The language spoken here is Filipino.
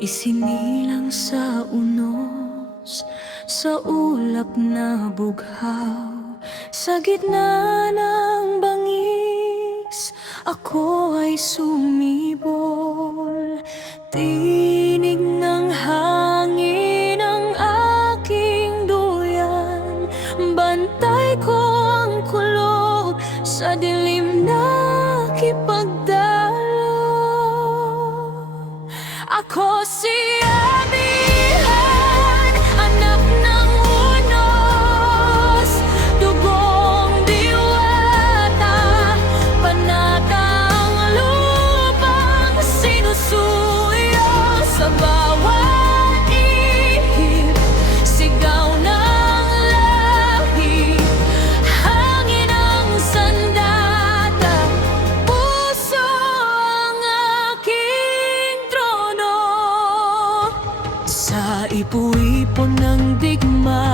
Isinilang sa unos, sa ulap na bughaw, sa gitna ng bangis, ako ay sumibol. Tinig ng hangin ang aking duyan, bantay ko ang kulog sa dilim na kipagdalo. Ako si Amihan, anak ng unos, dugong diwata, panata ang lupang sinusuyo sa bawat ihip, sigaw ng lahi, hangin ang sandata, puso ang aking trono. Sa ipu-ipon ng digma,